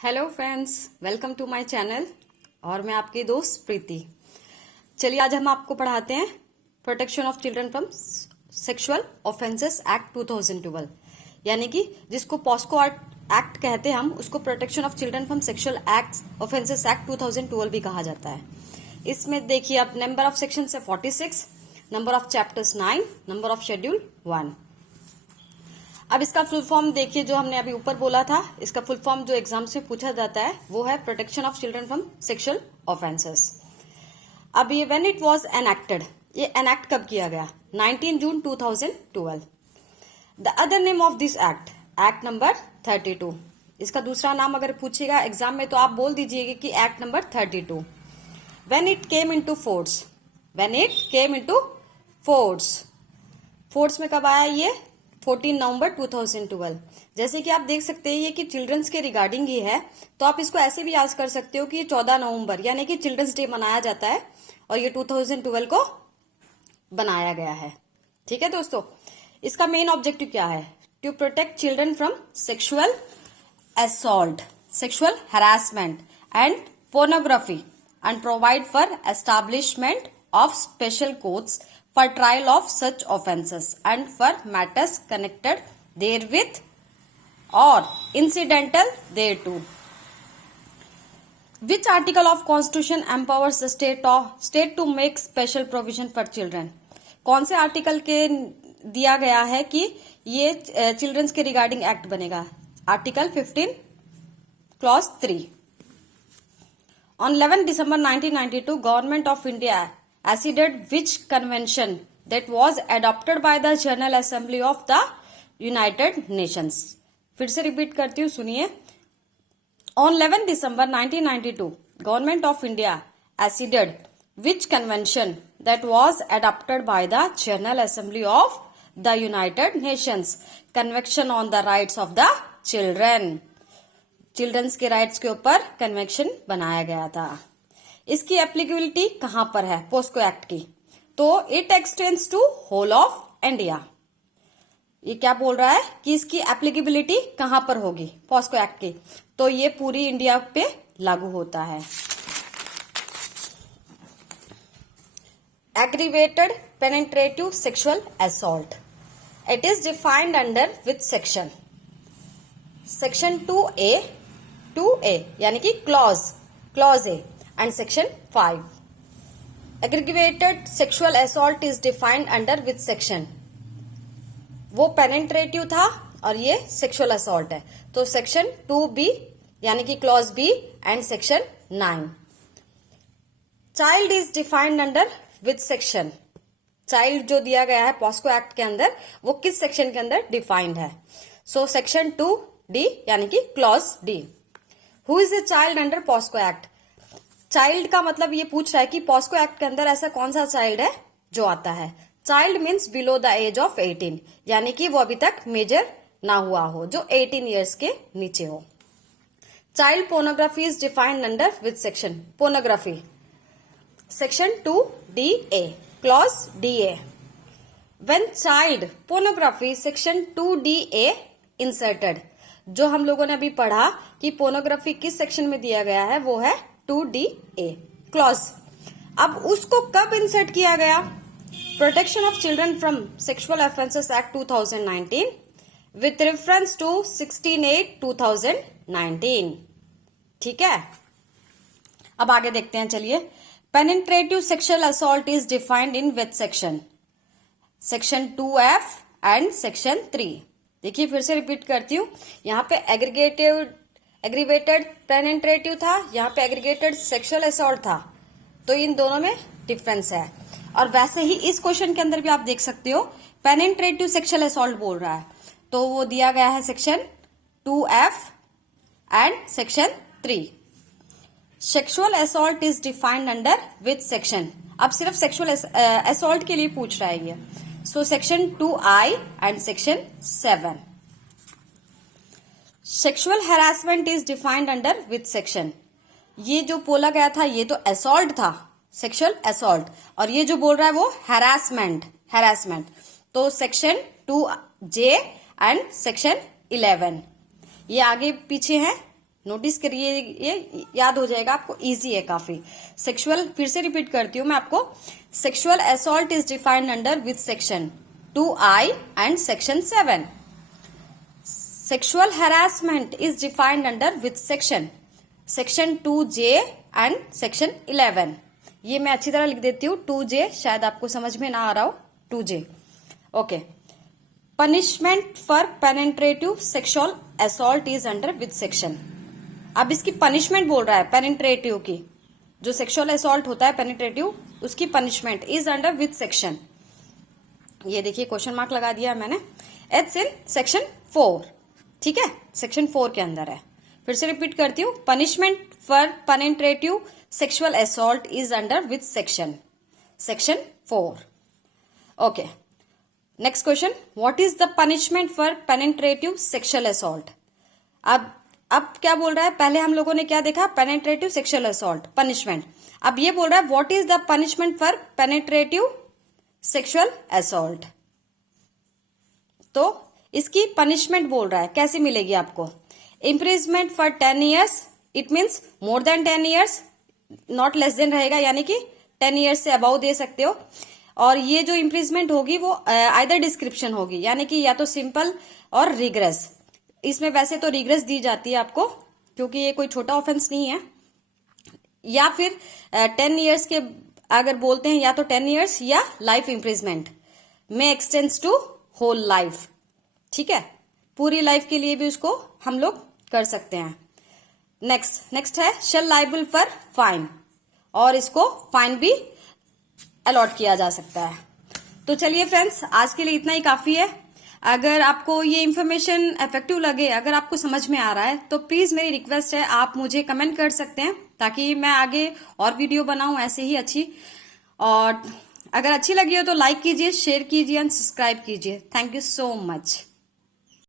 Hello friends, welcome to my channel. और मैं आपकी दोस्त प्रीति। चलिए आज हम आपको पढ़ाते हैं protection of children from sexual offences act 2012, यानी कि जिसको पॉस्को एक्ट कहते हैं हम, उसको protection of children from sexual act offences act 2012 भी कहा जाता है। इसमें देखिए अब नंबर ऑफ सेक्शन है 46, number of chapters 9, number of schedule 1। अब इसका फुल फॉर्म देखिए, जो हमने अभी ऊपर बोला था, इसका फुल फॉर्म जो एग्जाम से पूछा जाता है वो है protection of children from sexual offences. अब ये व्हेन इट वाज एनेक्टेड, ये एनेक्ट कब किया गया? 19 जून 2012। The other name of this act, act number 32। इसका दूसरा नाम अगर पूछेगा एग्जाम में तो आप बोल दीजिएगा कि act number 32। When it came into force, when it came into force, force में कब आया ये? 14 नवंबर 2012। जैसे कि आप देख सकते हैं ये कि चिल्ड्रंस के रिगार्डिंग ही है, तो आप इसको ऐसे भी याद कर सकते हो कि ये 14 नवंबर यानी कि चिल्ड्रंस डे मनाया जाता है और ये 2012 को बनाया गया है। ठीक है दोस्तों, इसका मेन ऑब्जेक्टिव क्या है? To protect children from sexual assault, sexual harassment and pornography and provide for establishment of special courts for trial of such offences and for matters connected therewith or incidental thereto. Which article of Constitution empowers the state to make special provision for children? कौन से article के दिया गया है कि ये children's के regarding act बनेगा? Article 15 clause 3। On 11 December 1992, Government of India acceded which convention that was adopted by the General Assembly of the United Nations? फिर से रिपीट करती हूँ, सुनिए। On 11 December 1992, Government of India acceded which convention that was adopted by the General Assembly of the United Nations? Convention on the Rights of the Children, childrens के rights के ऊपर convention बनाया गया था। इसकी एप्लीकेबिलिटी कहां पर है पोस्को एक्ट की? तो it extends to whole of India. ये क्या बोल रहा है कि इसकी एप्लीकेबिलिटी कहां पर होगी पोस्को एक्ट की? तो ये पूरी इंडिया पे लागू होता है। Aggravated penetrative sexual assault, it is defined under which section? Section 2A यानी कि clause A and section 5. Aggravated sexual assault is defined under which section? वो penetrative था और ये sexual assault है, तो section 2B यानी कि clause B and section 9. Child is defined under which section? Child जो दिया गया है पॉस्को एक्ट के अंदर वो किस सेक्शन के अंदर डिफाइंड है? सो सेक्शन 2D यानी कि clause D. Who is a child under POCSO act? Child का मतलब ये पूछ रहा है कि पॉस्को एक्ट के अंदर ऐसा कौन सा चाइल्ड है जो आता है। Child means below the age of 18, यानी कि वो अभी तक मेजर ना हुआ हो, जो 18 ईयर्स के नीचे हो। Child pornography is defined under which section? Pornography section 2DA clause DA. When child pornography section 2DA inserted, जो हम लोगों ने अभी पढ़ा कि पोर्नोग्राफी किस सेक्शन में दिया गया है, वो है 2DA क्लॉज। अब उसको कब इंसर्ट किया गया? Protection of children from sexual offences act 2019 with reference to 16/8/2019। ठीक है, अब आगे देखते हैं। चलिए, penetrative sexual assault is defined in which section? Section 2F and section 3। देखिए फिर से रिपीट करती हूँ, यहाँ पे एग्रीवेटेड पेनिट्रेटिव था, यहाँ पे एग्रीगेटेड सेक्सुअल असॉल्ट था, तो इन दोनों में डिफरेंस है। और वैसे ही इस क्वेश्चन के अंदर भी आप देख सकते हो पेनिट्रेटिव सेक्सुअल असॉल्ट बोल रहा है, तो वो दिया गया है section 2F and section 3। Sexual assault is defined under which section? अब सिर्फ सेक्सुअल असॉल्ट के लिए पूछ रहा है ये, so section 2I and section 7। Sexual harassment is defined under which section? ये जो बोला गया था ये तो असॉल्ट था, सेक्सुअल असॉल्ट, और ये जो बोल रहा है वो हैरासमेंट, तो सेक्शन 2J एंड सेक्शन 11। ये आगे पीछे हैं, नोटिस करिए, ये याद हो जाएगा आपको, इजी है काफी। सेक्सुअल, फिर से रिपीट करती हूं मैं आपको, sexual assault is defined under which section? 2I and section 7। Sexual harassment is defined under which section? Section 2J and section 11। ये मैं अच्छी तरह लिख देती हूँ, 2J, शायद आपको समझ में ना आ रहा हो, 2J। Okay. Punishment for penetrative sexual assault is under which section? अब इसकी पनिशमेंट बोल रहा है, पेनिट्रेटिव की, जो सेक्सुअल असॉल्ट होता है पेनिट्रेटिव, उसकी punishment is under which section? ये देखिए क्वेश्चन मार्क लगा दिया मैंने। इट्स इन सेक्शन 4, ठीक है, सेक्शन 4 के अंदर है। फिर से रिपीट करती हूँ, punishment for penetrative sexual assault is under which section? Section 4। Okay, next question, what is the punishment for penetrative sexual assault? अब क्या बोल रहा है, पहले हम लोगों ने क्या देखा, पेनिट्रेटिव सेक्सुअल असॉल्ट पनिशमेंट। अब ये बोल रहा है what is the punishment for penetrative sexual assault. तो इसकी पनिशमेंट बोल रहा है, कैसे मिलेगी आपको? Imprisonment for 10 years, it means more than 10 years, not less than रहेगा, यानी कि 10 ईयर्स से अबाउ दे सकते हो। और ये जो इम्प्रिजमेंट होगी वो आइदर डिस्क्रिप्शन होगी, यानी कि या तो सिंपल और रिग्रेस। इसमें वैसे तो रिग्रेस दी जाती है आपको, क्योंकि ये कोई छोटा ऑफेंस नहीं है। या फिर 10 ईयर्स के अगर बोलते हैं, या तो 10 ईयर्स या लाइफ इम्प्रिजमेंट में एक्सटेंड्स टू होल लाइफ, ठीक है, पूरी लाइफ के लिए भी उसको हम लोग कर सकते हैं। नेक्स्ट है शेल लाइबल फॉर फाइन, और इसको फाइन भी अलॉट किया जा सकता है। तो चलिए फ्रेंड्स, आज के लिए इतना ही काफी है। अगर आपको ये इन्फॉर्मेशन इफेक्टिव लगे, अगर आपको समझ में आ रहा है, तो प्लीज मेरी रिक्वेस्ट है, आप मुझे कमेंट कर सकते हैं, ताकि मैं आगे और वीडियो बनाऊं ऐसे ही अच्छी। और अगर अच्छी लगी हो तो लाइक कीजिए, शेयर कीजिए एंड सब्सक्राइब कीजिए। Thank you so much.